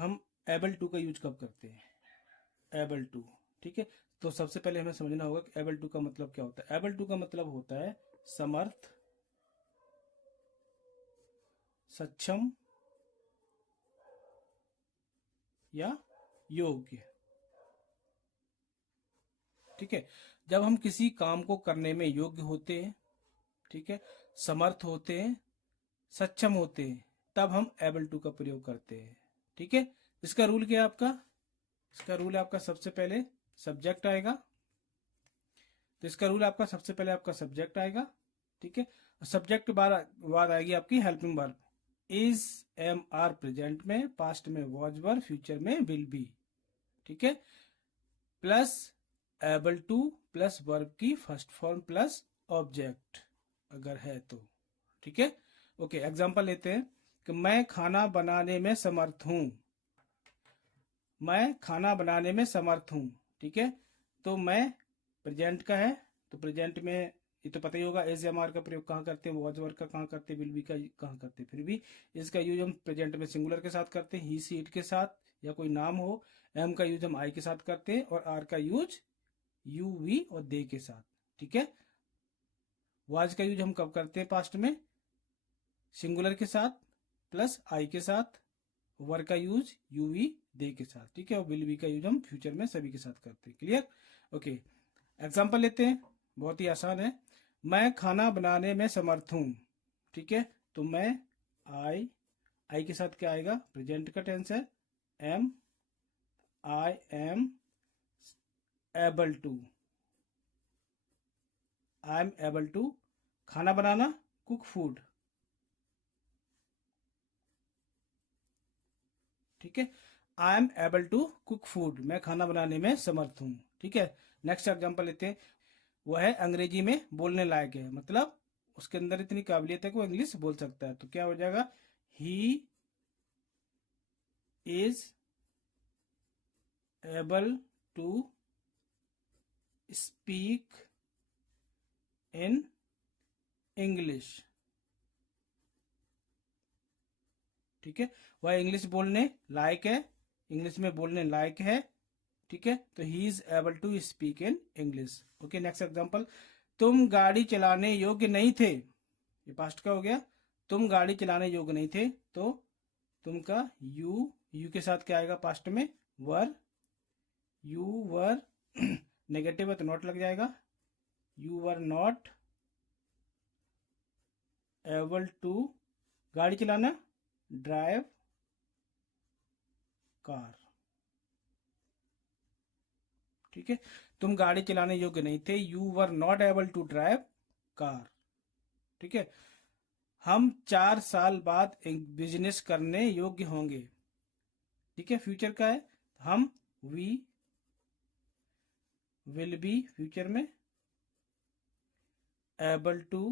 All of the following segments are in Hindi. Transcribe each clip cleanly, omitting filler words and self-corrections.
हम एबल टू का यूज कब करते हैं? एबल टू, ठीक है। तो सबसे पहले हमें समझना होगा कि एबल टू का मतलब क्या होता है। एबल टू का मतलब होता है समर्थ, सक्षम या योग्य, ठीक है। जब हम किसी काम को करने में योग्य होते हैं, ठीक है, समर्थ होते हैं, सक्षम होते हैं, तब हम एबल टू का प्रयोग करते हैं, ठीक है। इसका रूल क्या है आपका? इसका रूल है आपका सबसे पहले सब्जेक्ट आएगा। तो इसका रूल आपका सबसे पहले आपका सब्जेक्ट आएगा, ठीक है। सब्जेक्ट के बाद आएगी आपकी helping verb. Is, am, are present में, पास्ट में वॉज वर, फ्यूचर में विल बी, ठीक है। Plus able to plus verb की फर्स्ट फॉर्म प्लस ऑब्जेक्ट अगर है तो, ठीक है। ओके, एग्जांपल लेते हैं कि मैं खाना बनाने में समर्थ हूं। मैं खाना बनाने में समर्थ हूं, ठीक है। तो मैं प्रेजेंट का है, तो प्रेजेंट में ये तो पता ही होगा एज एम आर का प्रयोग कहाँ करते हैं, वॉज वर्क का कहाँ करते हैं, विल बी का कहाँ करते हैं। फिर भी इसका यूज हम प्रेजेंट में सिंगुलर के साथ करते हैं, ही सी इट के साथ, या कोई नाम हो। एम का यूज हम आई के साथ करते हैं, और आर का यूज यू, वी और दे के साथ, ठीक है। वाज का यूज हम कब करते हैं? पास्ट में सिंगुलर के साथ प्लस आई के साथ, वर का यूज यू, वी, दे के साथ, ठीक है। और विल बी का यूज हम फ्यूचर में सभी के साथ करते हैं। क्लियर? ओके, एग्जाम्पल लेते हैं, बहुत ही आसान है। मैं खाना बनाने में समर्थ हूं, ठीक है। तो मैं, आई के साथ क्या आएगा? प्रेजेंट का टेंस है, am, I am able to, I am able to खाना बनाना, कुक फूड, ठीक है। I am able to cook food, मैं खाना बनाने में समर्थ हूं, ठीक है। नेक्स्ट एग्जांपल लेते हैं। वह अंग्रेजी में बोलने लायक है, मतलब उसके अंदर इतनी काबिलियत है कि वो इंग्लिश बोल सकता है। तो क्या हो जाएगा? He is able to speak in English, ठीक है। वह इंग्लिश बोलने लायक है, इंग्लिश में बोलने लायक है, ठीक है। तो he is able to speak in English. Okay, next example. तुम गाड़ी चलाने योग्य नहीं थे, ये पास्ट का हो गया। तुम गाड़ी चलाने योग्य नहीं थे, तो तुम का यू के साथ क्या आएगा? पास्ट में वर, यू वर नेगेटिव है तो नॉट लग जाएगा। You were not able to गाड़ी चलाना, ड्राइव कार, ठीक है। तुम गाड़ी चलाने योग्य नहीं थे, you were not able to drive car, ठीक है। हम 4 साल बाद एक बिजनेस करने योग्य होंगे, ठीक है। फ्यूचर का है, हम वी विल बी फ्यूचर में एबल टू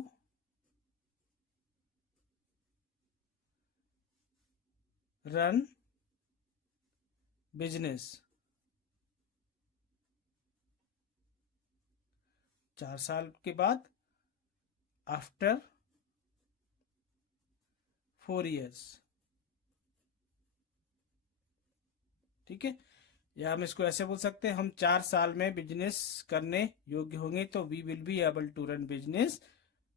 रन बिजनेस 4 साल के बाद, आफ्टर 4 years, ठीक है। या हम इसको ऐसे बोल सकते हैं, हम 4 साल में बिजनेस करने योग्य होंगे, तो we will be able to run business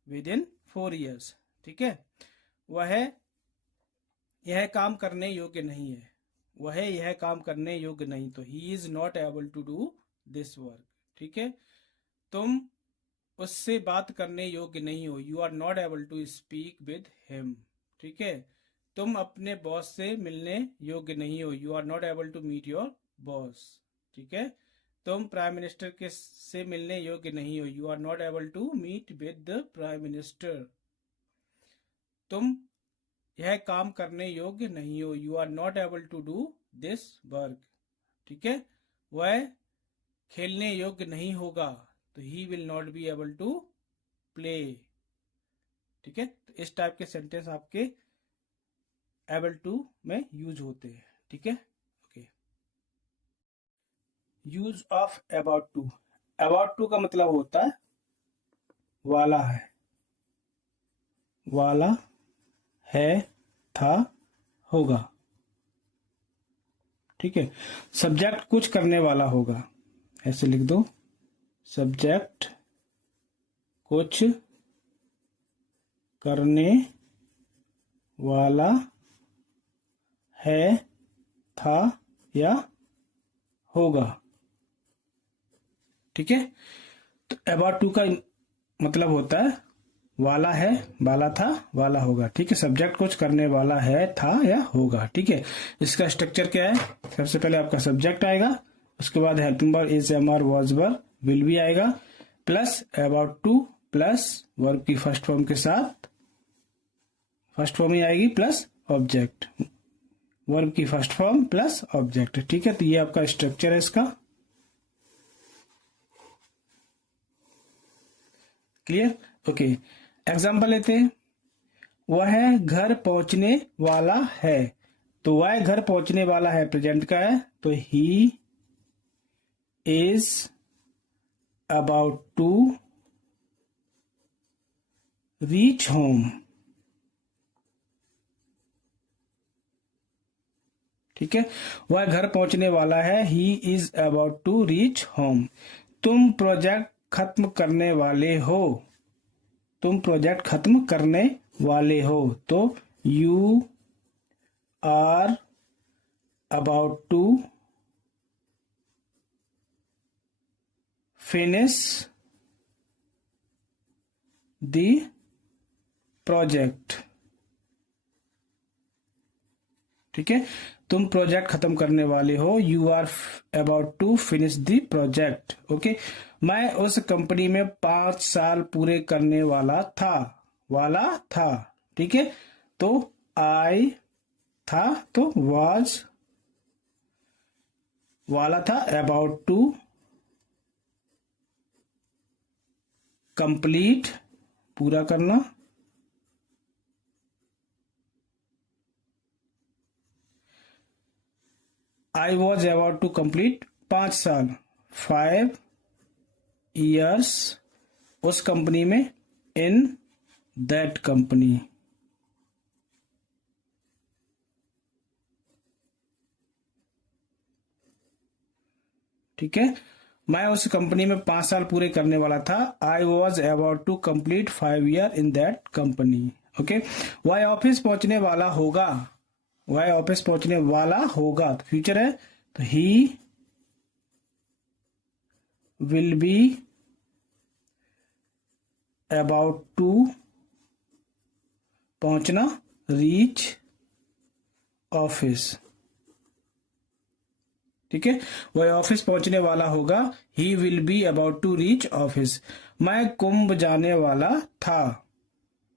within 4 years, ठीक है। वह यह काम करने योग्य नहीं है, वह यह काम करने योग्य नहीं, तो he is not able to do this work, ठीक है। तुम उससे बात करने योग्य नहीं हो, you are not able to speak with him, ठीक है। तुम अपने बॉस से मिलने योग्य नहीं हो, you are not able to meet your boss, ठीक है। तुम प्राइम मिनिस्टर के से मिलने योग्य नहीं हो, you are not able to meet with the prime minister. तुम यह काम करने योग्य नहीं हो, you are not able to do this work, ठीक है। वह खेलने योग्य नहीं होगा, तो he will not be able to play, ठीक है। तो इस टाइप के सेंटेंस आपके एबल टू में यूज होते हैं, ठीक है। Okay, use of about to. About to का मतलब होता है वाला है, वाला है, था, होगा, ठीक है। सब्जेक्ट कुछ करने वाला होगा, ऐसे लिख दो, सब्जेक्ट कुछ करने वाला है, था या होगा। ठीक है। तो अबाउट टू का मतलब होता है वाला है, वाला था, वाला होगा। ठीक है। सब्जेक्ट कुछ करने वाला है, था या होगा। ठीक है। इसका स्ट्रक्चर क्या है? सबसे पहले आपका सब्जेक्ट आएगा, उसके बाद helping verb is, am, are, was, were, will भी आएगा, plus about to, plus verb की फर्स्ट फॉर्म के साथ, फर्स्ट फॉर्म ही आएगी, प्लस ऑब्जेक्ट, वर्ब की फर्स्ट फॉर्म प्लस ऑब्जेक्ट। ठीक है। तो ये आपका स्ट्रक्चर है इसका। क्लियर? ओके। एग्जाम्पल लेते हैं। वह घर पहुंचने वाला है, तो वह घर पहुंचने वाला है प्रेजेंट का है, तो he is about to reach home. ठीक है। वह घर पहुंचने वाला है, he is about to reach home. तुम प्रोजेक्ट खत्म करने वाले हो, तुम प्रोजेक्ट खत्म करने वाले हो, तो you are about to finish the project. ठीक है। तुम प्रोजेक्ट खत्म करने वाले हो, you are about to finish the project. Okay. मैं उस कंपनी में 5 साल पूरे करने वाला था, वाला था। ठीक है। तो आई था, तो वाज, वाला था, अबाउट टू कंप्लीट, पूरा करना, I was about to complete 5 साल, 5 years उस कंपनी में, इन दैट कंपनी। ठीक है। मैं उस कंपनी में 5 साल पूरे करने वाला था, I was about to complete 5 years in that company. Okay. वह ऑफिस पहुंचने वाला होगा, वह ऑफिस पहुंचने वाला होगा, तो फ्यूचर है, तो he will be about to पहुंचना, रीच ऑफिस। ठीक है। वह ऑफिस पहुंचने वाला होगा, he will be about to reach office. मैं कुंभ जाने वाला था।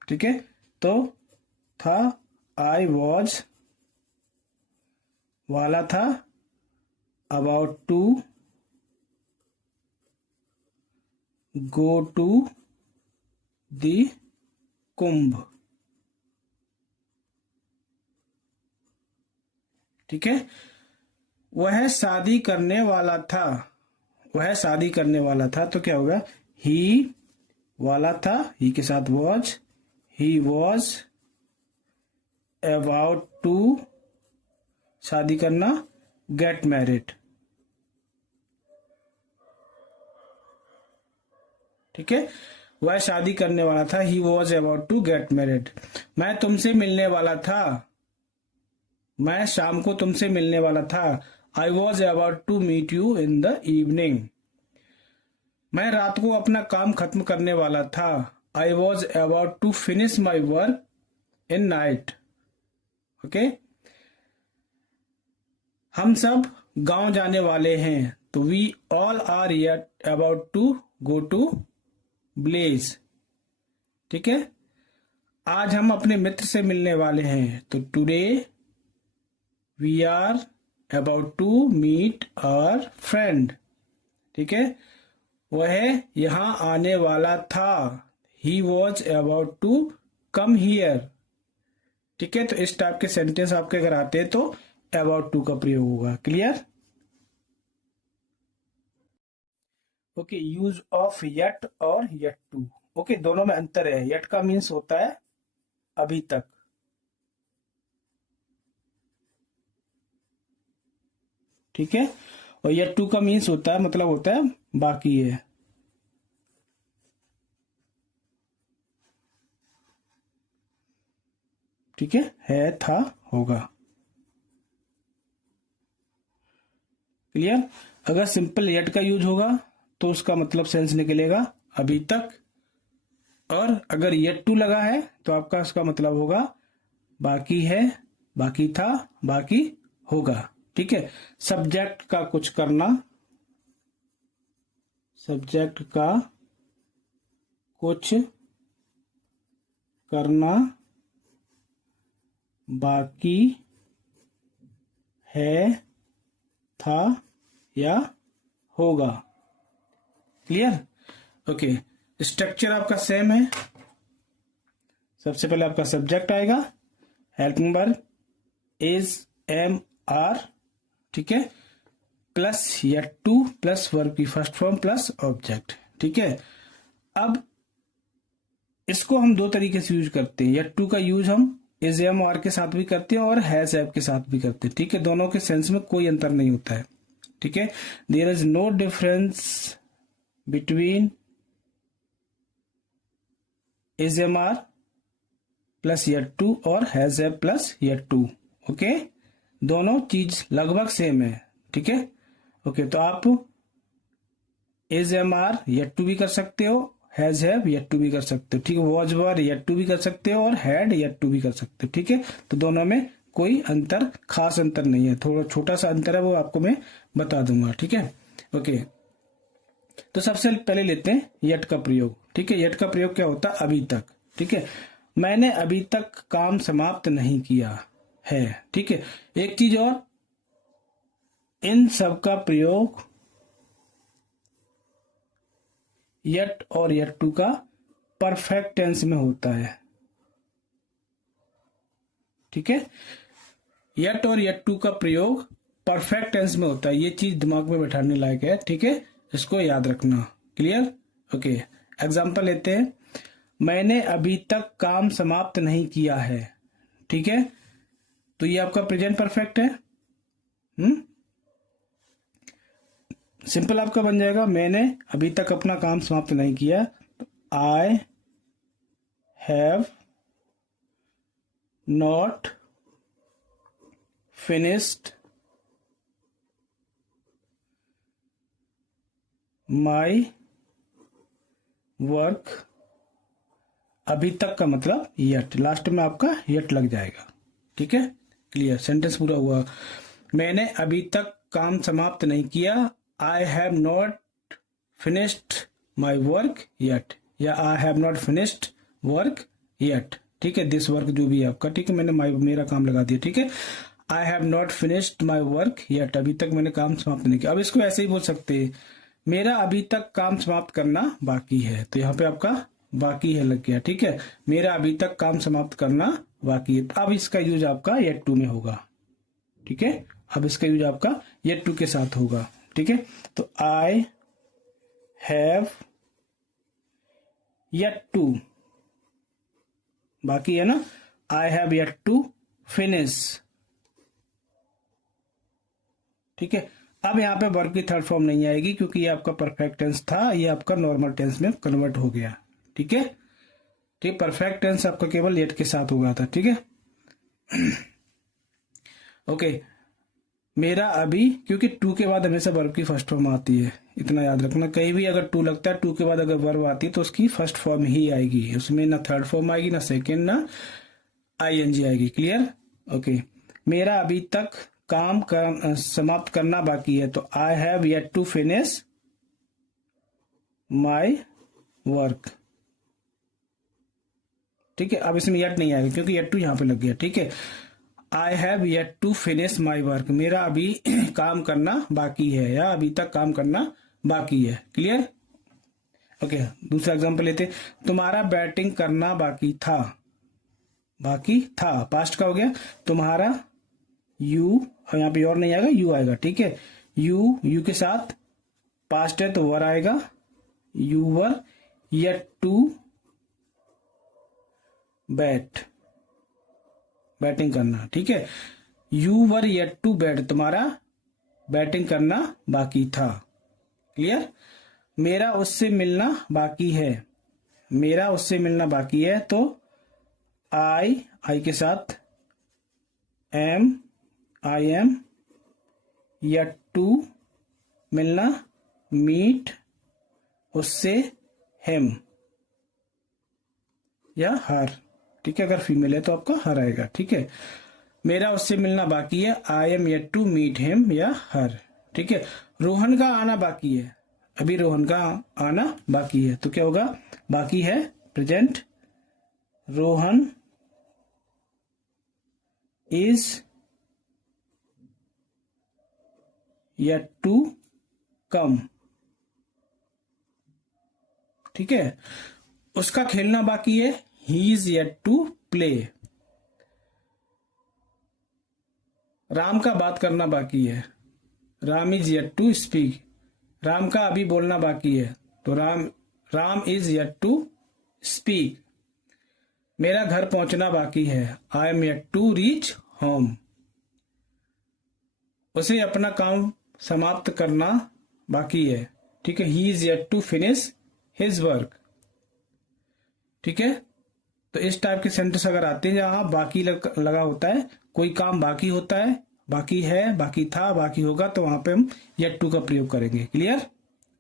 ठीक है। तो था, आई वॉज, वाला था, about to go to the Kumbh. ठीक है। वह शादी करने वाला था, वह शादी करने वाला था, तो क्या होगा? ही, वाला था, ही के साथ was, he was about to, शादी करना, गेट मैरिड। ठीक है। वह शादी करने वाला था, he was about to get married. मैं तुमसे मिलने वाला था, मैं शाम को तुमसे मिलने वाला था, I was about to meet you in the evening. मैं रात को अपना काम खत्म करने वाला था, I was about to finish my work in night. Okay. हम सब गांव जाने वाले हैं, तो we all are yet about to go to blaze. ठीक है। आज हम अपने मित्र से मिलने वाले हैं, तो today we are about to meet our friend. ठीक है। वह यहां आने वाला था, he was about to come here. ठीक है। तो इस टाइप के सेंटेंस आपके अगर आते हैं तो अबाउट टू का प्रयोग होगा। Clear? Okay. Use of yet और येट टू। ओके। दोनों में अंतर है। येट का मीन्स होता है अभी तक, ठीक है। और येट टू का मीन्स होता है, मतलब होता है बाकी है। ठीक है, था, होगा। क्लियर। अगर सिंपल येट का यूज होगा तो उसका मतलब सेंस निकलेगा अभी तक, और अगर येट टू लगा है तो आपका उसका मतलब होगा बाकी है, बाकी था, बाकी होगा। ठीक है। सब्जेक्ट का कुछ करना, सब्जेक्ट का कुछ करना बाकी है, था या होगा। क्लियर। ओके। स्ट्रक्चर आपका सेम है। सबसे पहले आपका सब्जेक्ट आएगा, helping verb is, am, are, ठीक है, plus yet to plus verb की फर्स्ट फॉर्म प्लस ऑब्जेक्ट। ठीक है। अब इसको हम दो तरीके से यूज करते हैं। येट टू का यूज हम इज, एम, आर के साथ भी करते हैं और हैज, हैव के साथ भी करते हैं। ठीक है। दोनों के सेंस में कोई अंतर नहीं होता है। ठीक है। There is no difference between is, am, are plus yet to और has, have plus yet to. Okay. दोनों चीज लगभग सेम है। ठीक है। ओके। तो आप is, am, are yet to भी कर सकते हो, हैज, हैव येट टू भी कर सकते हो। ठीक है। वॉज, वर येट टू भी कर सकते हो और हैड येट टू भी कर सकते हो। ठीक है। तो दोनों में कोई अंतर, खास अंतर नहीं है, थोड़ा छोटा सा अंतर है, वो आपको मैं बता दूंगा। ठीक है। ओके। तो सबसे पहले लेते हैं येट का प्रयोग। ठीक है। येट का प्रयोग क्या होता है? अभी तक। ठीक है। मैंने अभी तक काम समाप्त नहीं किया है। ठीक है। एक चीज और, इन सब का प्रयोग येट और येट टू का परफेक्ट टेंस में होता है। ठीक है। येट और येट टू का प्रयोग परफेक्ट टेंस में होता है। ये चीज दिमाग में बैठाने लायक है। ठीक है। इसको याद रखना। क्लियर। ओके। एग्जाम्पल लेते हैं। मैंने अभी तक काम समाप्त नहीं किया है। ठीक है। तो ये आपका प्रेजेंट परफेक्ट है। सिंपल आपका बन जाएगा, मैंने अभी तक अपना काम समाप्त नहीं किया। I have not finished my work. अभी तक का मतलब येट, लास्ट में आपका येट लग जाएगा। ठीक है। क्लियर। सेंटेंस पूरा हुआ। मैंने अभी तक काम समाप्त नहीं किया, I have not finished my work yet, या I have not finished work yet. ठीक है। दिस वर्क जो भी है आपका, ठीक है, मैंने मेरा काम लगा दिया। ठीक है। I have not finished my work yet, अभी तक मैंने काम समाप्त नहीं किया। अब इसको ऐसे ही बोल सकते हैं, मेरा अभी तक काम समाप्त करना बाकी है। तो यहाँ पे आपका बाकी है लग गया। ठीक है। मेरा अभी तक काम समाप्त करना बाकी है। अब इसका यूज आपका येट टू में होगा। ठीक है। अब इसका यूज आपका येट टू के साथ होगा। ठीक है। तो आई हैव येट टू, बाकी है ना, I have yet to finish. ठीक है। अब यहाँ पे वर्ब की थर्ड फॉर्म नहीं आएगी क्योंकि ये आपका परफेक्ट टेंस था, ये आपका नॉर्मल टेंस में कन्वर्ट हो गया। ठीक है। ठीक। परफेक्ट टेंस आपका केवल येट के साथ होगा था। ठीक है। ओके। मेरा अभी, क्योंकि टू के बाद हमेशा वर्ब की फर्स्ट फॉर्म आती है, इतना याद रखना। कहीं भी अगर टू लगता है, टू के बाद अगर वर्ब आती है तो उसकी फर्स्ट फॉर्म ही आएगी, उसमें ना थर्ड फॉर्म आएगी, ना सेकेंड, ना आईएनजी आएगी। क्लियर। ओके। मेरा अभी तक काम समाप्त करना बाकी है, तो I have yet to finish my work. ठीक है। अब इसमें येट नहीं आएगा क्योंकि येट टू यहां पे लग गया। ठीक है। I have yet to finish my work, मेरा अभी काम करना बाकी है, या अभी तक काम करना बाकी है। क्लियर। ओके। दूसरा एग्जांपल लेते, तुम्हारा बैटिंग करना बाकी था। बाकी था पास्ट का हो गया। तुम्हारा यू, और यहाँ पे और नहीं आएगा, यू आएगा। ठीक है। यू के साथ पास्ट है तो वर आएगा, you were yet to bat, batting करना। ठीक है। You were yet to bat, तुम्हारा बैटिंग करना बाकी था। क्लियर। मेरा उससे मिलना बाकी है, मेरा उससे मिलना बाकी है, तो आई के साथ आई एम या टू मिलना, मीट उससे हिम या हर। ठीक है, अगर फीमेल है तो आपका हर आएगा। ठीक है, मेरा उससे मिलना बाकी है, I am yet to meet him or her. ठीक है, रोहन का आना बाकी है, अभी रोहन का आना बाकी है, तो क्या होगा, बाकी है present, Rohan is yet to come. ठीक है, उसका खेलना बाकी है, he is yet to play. Ram का बात करना बाकी है, Ram is yet to speak. Ram का अभी बोलना बाकी है, तो Ram is yet to speak. मेरा घर पहुंचना बाकी है, I am yet to reach home. उसे अपना काम समाप्त करना बाकी है। ठीक है, he is yet to finish his work. ठीक है, तो इस टाइप के सेंटेंस अगर आते हैं जहां बाकी लगा होता है, कोई काम बाकी होता है, बाकी है, बाकी था, बाकी होगा, तो वहां पे हम येट टू का प्रयोग करेंगे। क्लियर।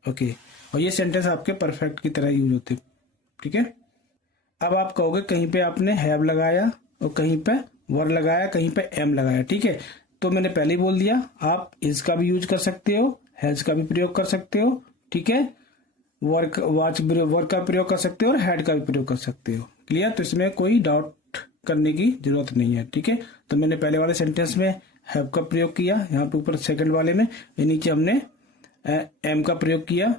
ओके, और ये सेंटेंस आपके परफेक्ट की तरह यूज होते। ठीक है, अब आप कहोगे कहीं पे आपने हैव लगाया और कहीं पे वर लगाया, कहीं पे एम लगाया। ठीक है, तो मैंने पहले ही बोल दिया, आप इज का भी यूज कर सकते हो, हैज का भी प्रयोग कर सकते हो। ठीक है, वर्क का प्रयोग कर सकते हो और हैड का भी प्रयोग कर सकते हो। क्लियर, तो इसमें कोई डाउट करने की जरूरत नहीं है। ठीक है, तो मैंने पहले वाले सेंटेंस में हैव का प्रयोग किया, यहाँ पे ऊपर सेकंड वाले में नीचे हमने एम का प्रयोग किया,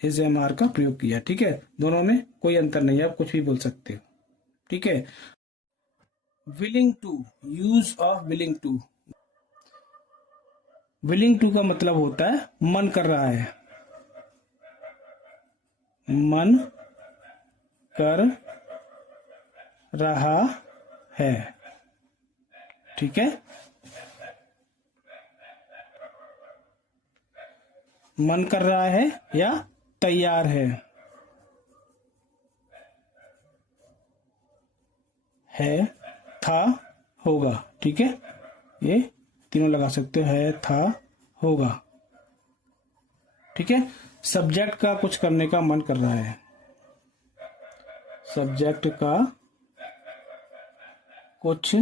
इज एम आर का प्रयोग किया। ठीक है, दोनों में कोई अंतर नहीं है, आप कुछ भी बोल सकते हो। ठीक है, willing to, use of willing to. Willing to का मतलब होता है मन कर रहा है, मन कर रहा है। ठीक है, मन कर रहा है या तैयार है, था, होगा। ठीक है, ये तीनों लगा सकते हो, है, था, होगा। ठीक है, सब्जेक्ट का कुछ करने का मन कर रहा है, सब्जेक्ट का कुछ,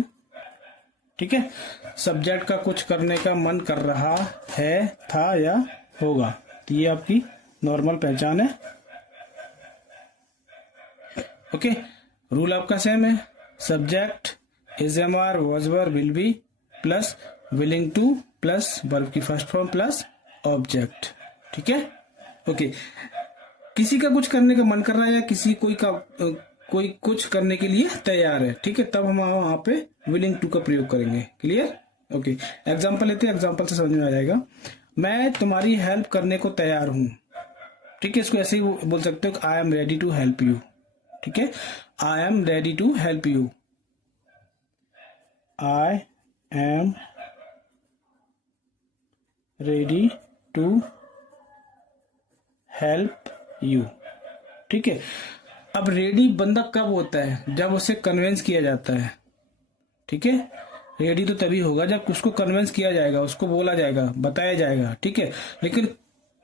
ठीक है, सब्जेक्ट का कुछ करने का मन कर रहा है, था या होगा, तो ये आपकी नॉर्मल पहचान है। ओके, रूल आपका सेम है, subject is am are was were will be plus willing to plus verb की फर्स्ट फॉर्म प्लस ऑब्जेक्ट। ठीक है, ओके, किसी का कुछ करने का मन कर रहा है या कोई कुछ करने के लिए तैयार है। ठीक है, तब हम वहां पे विलिंग टू का प्रयोग करेंगे। क्लियर। ओके, एग्जांपल लेते हैं, एग्जांपल से समझ में आ जाएगा। मैं तुम्हारी हेल्प करने को तैयार हूं। ठीक है, इसको ऐसे ही बोल सकते हो, I am ready to help you. ठीक है, I am ready to help you, I am ready to help you. ठीक है, अब रेडी बंदा कब होता है, जब उसे कन्विंस किया जाता है। ठीक है, रेडी तो तभी होगा जब उसको कन्विंस किया जाएगा, उसको बोला जाएगा, बताया जाएगा। ठीक है, लेकिन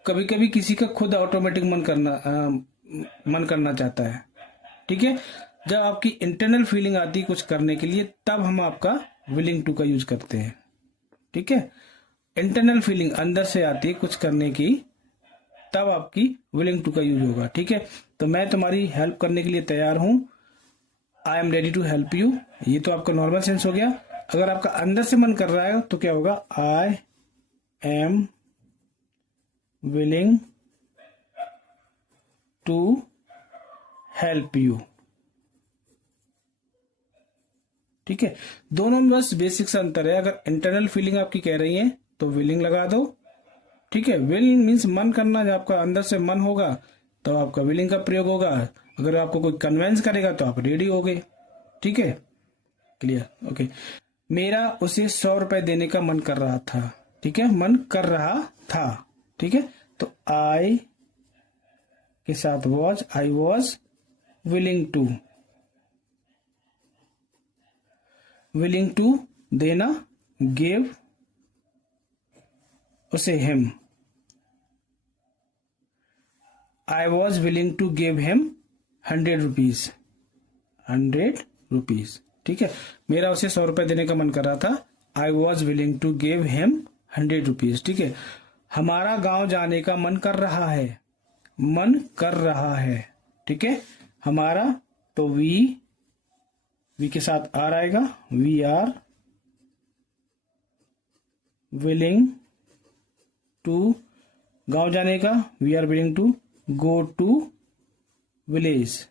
कभी कभी किसी का खुद ऑटोमेटिक मन करना चाहता है। ठीक है, जब आपकी इंटरनल फीलिंग आती है कुछ करने के लिए, तब हम आपका विलिंग टू का यूज करते हैं। ठीक है, इंटरनल फीलिंग अंदर से आती है कुछ करने की, तब आपकी विलिंग टू का यूज होगा। ठीक है, तो मैं तुम्हारी हेल्प करने के लिए तैयार हूं, I am ready to help you, ये तो आपका नॉर्मल सेंस हो गया। अगर आपका अंदर से मन कर रहा है तो क्या होगा, I am willing to help you. ठीक है, दोनों में बस बेसिक सा अंतर है। अगर इंटरनल फीलिंग आपकी कह रही है तो विलिंग लगा दो। ठीक है, विल मीन्स मन करना, जब आपका अंदर से मन होगा तो आपका विलिंग का प्रयोग होगा। अगर आपको कोई कन्वेंस करेगा तो आप रेडी हो गए। ठीक है, क्लियर। ओके, मेरा उसे 100 रुपए देने का मन कर रहा था। ठीक है, मन कर रहा था। ठीक है, तो आई के साथ was, I was willing to देना, गिव उसे him, I was willing to give him 100 rupees, 100 rupees. ठीक है, मेरा उसे 100 रुपए देने का मन कर रहा था, I was willing to give him 100 rupees. ठीक है, हमारा गांव जाने का मन कर रहा है, मन कर रहा है। ठीक है, हमारा, तो वी के साथ आर आएगा, वी आर विलिंग टू, गांव जाने का we are willing to go to village,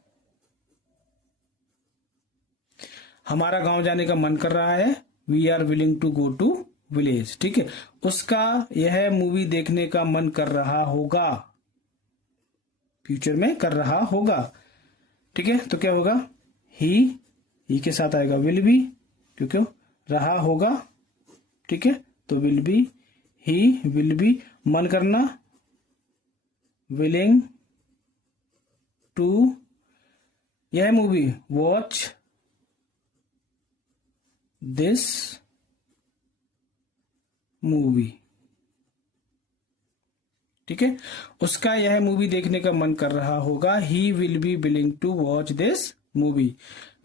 हमारा गांव जाने का मन कर रहा है, we are willing to go to village. ठीक है, उसका यह मूवी देखने का मन कर रहा होगा, फ्यूचर में कर रहा होगा। ठीक है, तो क्या होगा, ही के साथ आएगा विल बी, क्योंकि रहा होगा। ठीक है, तो will be, he will B, मन करना, विलिंग टू, यह मूवी वॉच दिस मूवी। ठीक है, उसका यह मूवी देखने का मन कर रहा होगा, he will be willing to watch this movie.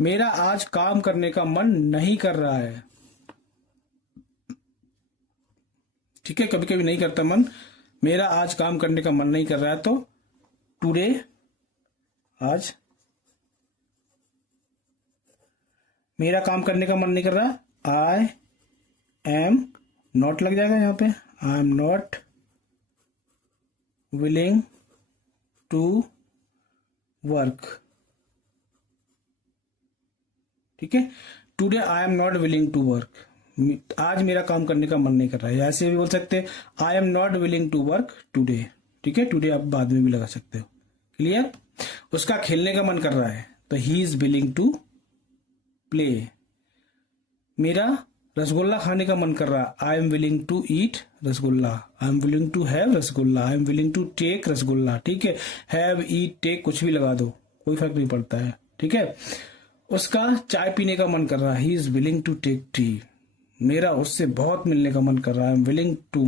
मेरा आज काम करने का मन नहीं कर रहा है। ठीक है, कभी कभी नहीं करता मन, मेरा आज काम करने का मन नहीं कर रहा है, तो टुडे, आज मेरा काम करने का मन नहीं कर रहा, आई एम नॉट लग जाएगा यहाँ पे, I am not willing to work. ठीक है, today I am not willing to work, आज मेरा काम करने का मन नहीं कर रहा है। ऐसे भी बोल सकते हैं, I am not willing to work today. ठीक है, टुडे आप बाद में भी लगा सकते हो। क्लियर, उसका खेलने का मन कर रहा है, तो he is willing to play. मेरा रसगुल्ला खाने का मन कर रहा है, I am willing to eat rasgulla, I am willing to have rasgulla, I am willing to take rasgulla. ठीक है, हैव, ईट, टेक कुछ भी लगा दो, कोई फर्क नहीं पड़ता है। ठीक है, उसका चाय पीने का मन कर रहा है, he is willing to take tea. मेरा उससे बहुत मिलने का मन कर रहा है, I am willing to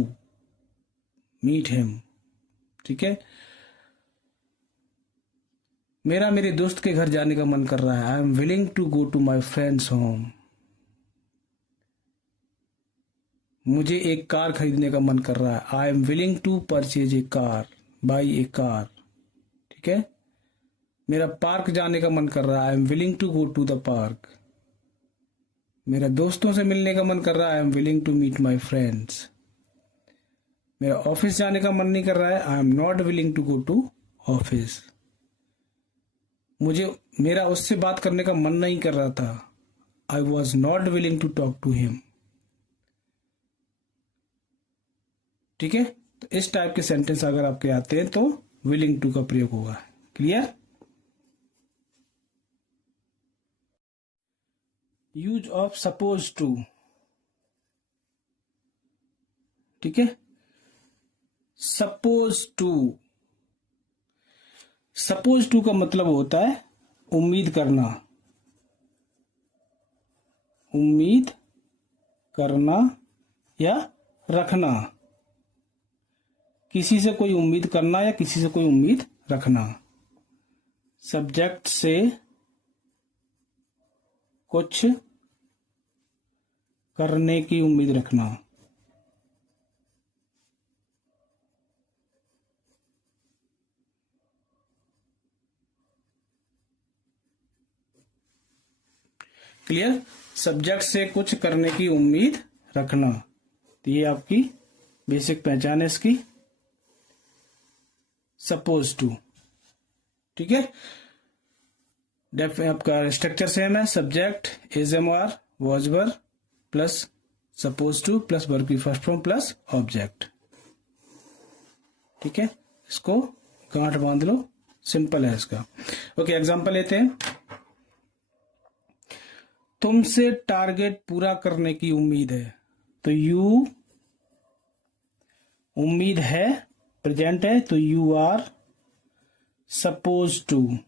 meet him. ठीक है, मेरा मेरे दोस्त के घर जाने का मन कर रहा है, I am willing to go to my friends home. मुझे एक कार खरीदने का मन कर रहा है, I am willing to purchase a car, buy a car. ठीक है, मेरा पार्क जाने का मन कर रहा है, I am willing to go to the park. मेरा दोस्तों से मिलने का मन कर रहा है, I am willing to meet my friends. मेरा ऑफिस जाने का मन नहीं कर रहा है, I am not willing to go to office. मुझे मेरा उससे बात करने का मन नहीं कर रहा था, I was not willing to talk to him. ठीक है, तो इस टाइप के सेंटेंस अगर आपके आते हैं तो विलिंग टू का प्रयोग होगा। Clear, use of suppose to. ठीक है, सपोज टू, सपोज टू का मतलब होता है उम्मीद करना, उम्मीद करना या रखना, किसी से कोई उम्मीद करना या किसी से कोई उम्मीद रखना। सब्जेक्ट से कुछ करने की उम्मीद रखना। क्लियर, सब्जेक्ट से कुछ करने की उम्मीद रखना, तो ये आपकी बेसिक पहचान है इसकी, सपोज टू। ठीक है, आपका स्ट्रक्चर सेम है, subject is am are was were plus suppose to plus verb की फर्स्ट फॉर्म प्लस ऑब्जेक्ट। ठीक है, इसको गांठ बांध लो, सिंपल है इसका। ओके, एग्जांपल लेते हैं। तुमसे टारगेट पूरा करने की उम्मीद है, तो यू उम्मीद है प्रेजेंट है तो you are suppose to,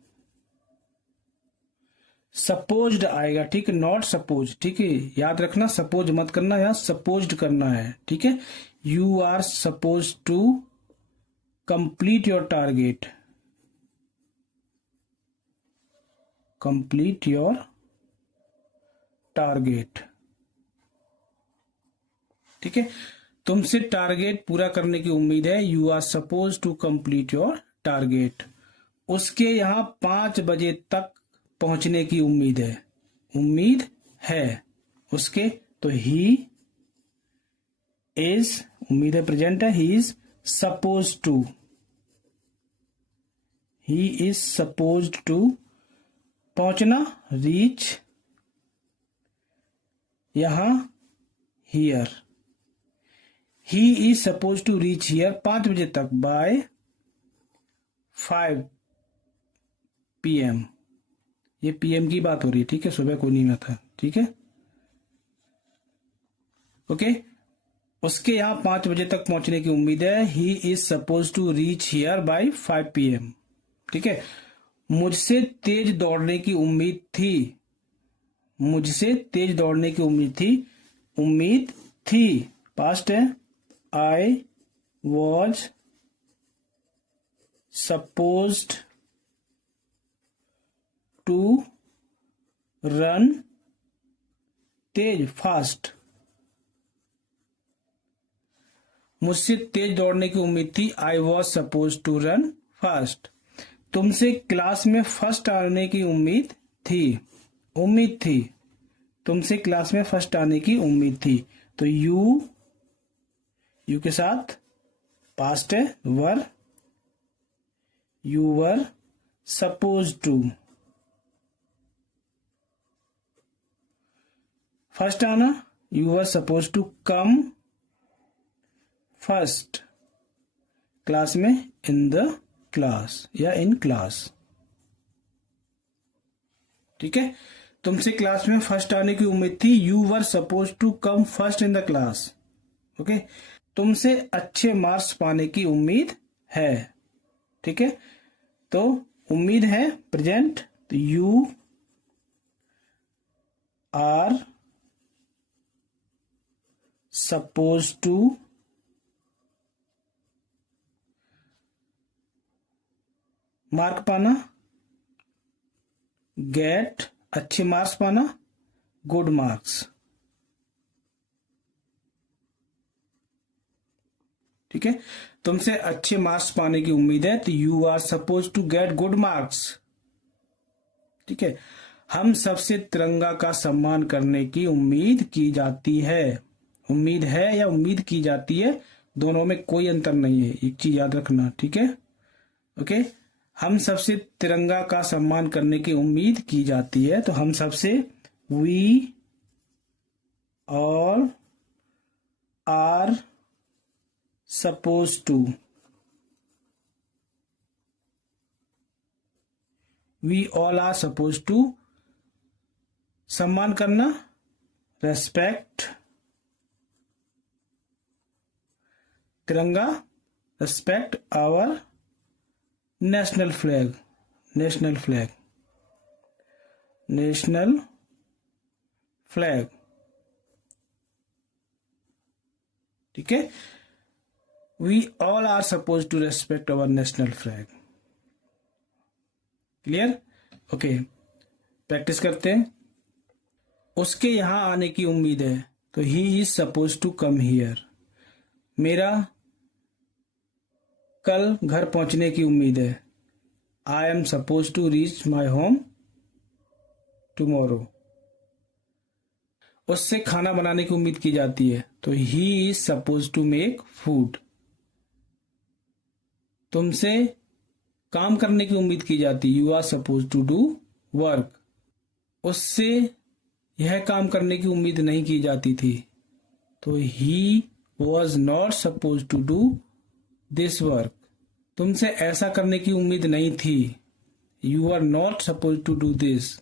supposed आएगा, ठीक है, नॉट सपोज, ठीक है, याद रखना सपोज मत करना, यहां सपोज्ड करना है, ठीक है। You are suppose to complete your target, complete your target, ठीक है, तुमसे टारगेट पूरा करने की उम्मीद है, you are suppose to complete your target. उसके यहां 5 बजे तक पहुंचने की उम्मीद है, उम्मीद है उसके, तो ही इज, उम्मीद है प्रेजेंट है, he is suppose to, he is suppose to पहुंचना, रीच यहां here, he is suppose to reach here 5 बजे तक बाय 5 PM, ये PM की बात हो रही है, ठीक है, सुबह को नहीं में था, ठीक है, ओके। उसके यहां 5 बजे तक पहुंचने की उम्मीद है, he is suppose to reach here by 5 PM, ठीक है। मुझसे तेज दौड़ने की उम्मीद थी, मुझसे तेज दौड़ने की उम्मीद थी, उम्मीद थी पास्ट है, I was supposed to run तेज, फास्ट, मुझसे तेज दौड़ने की उम्मीद थी, I was suppose to run fast. तुमसे क्लास में फर्स्ट आने की उम्मीद थी, उम्मीद थी, तुमसे क्लास में फर्स्ट आने की उम्मीद थी, तो यू के साथ पास्ट है, were, you were suppose to, first आना, you were suppose to come first class में, इन द क्लास या इन क्लास, ठीक है। तुमसे क्लास में फर्स्ट आने की उम्मीद थी, you were suppose to come first in the class, okay. तुमसे अच्छे मार्क्स पाने की उम्मीद है, ठीक है, तो उम्मीद है प्रेजेंट, तो you are suppose to mark पाना, गेट अच्छे मार्क्स पाना, गुड मार्क्स, ठीक है, तुमसे अच्छे मार्क्स पाने की उम्मीद है, तो you are suppose to get good marks, ठीक है। हम सबसे तिरंगा का सम्मान करने की उम्मीद की जाती है, उम्मीद है या उम्मीद की जाती है, दोनों में कोई अंतर नहीं है, एक चीज याद रखना, ठीक है, ओके। हम सबसे तिरंगा का सम्मान करने की उम्मीद की जाती है, तो हम सबसे, we all are suppose to, we all are suppose to सम्मान करना, respect Tiranga, respect our national flag, national flag, national flag, ठीक है, we all are suppose to respect our national flag, clear, okay. Practice करते हैं। उसके यहां आने की उम्मीद है, तो he is suppose to come here, मेरा कल घर पहुंचने की उम्मीद है, I am suppose to reach my home tomorrow. उससे खाना बनाने की उम्मीद की जाती है, तो he is suppose to make food. तुमसे काम करने की उम्मीद की जाती है, you are suppose to do work. उससे यह काम करने की उम्मीद नहीं की जाती थी, तो he was not suppose to do this work. तुमसे ऐसा करने की उम्मीद नहीं थी, you are not suppose to do this.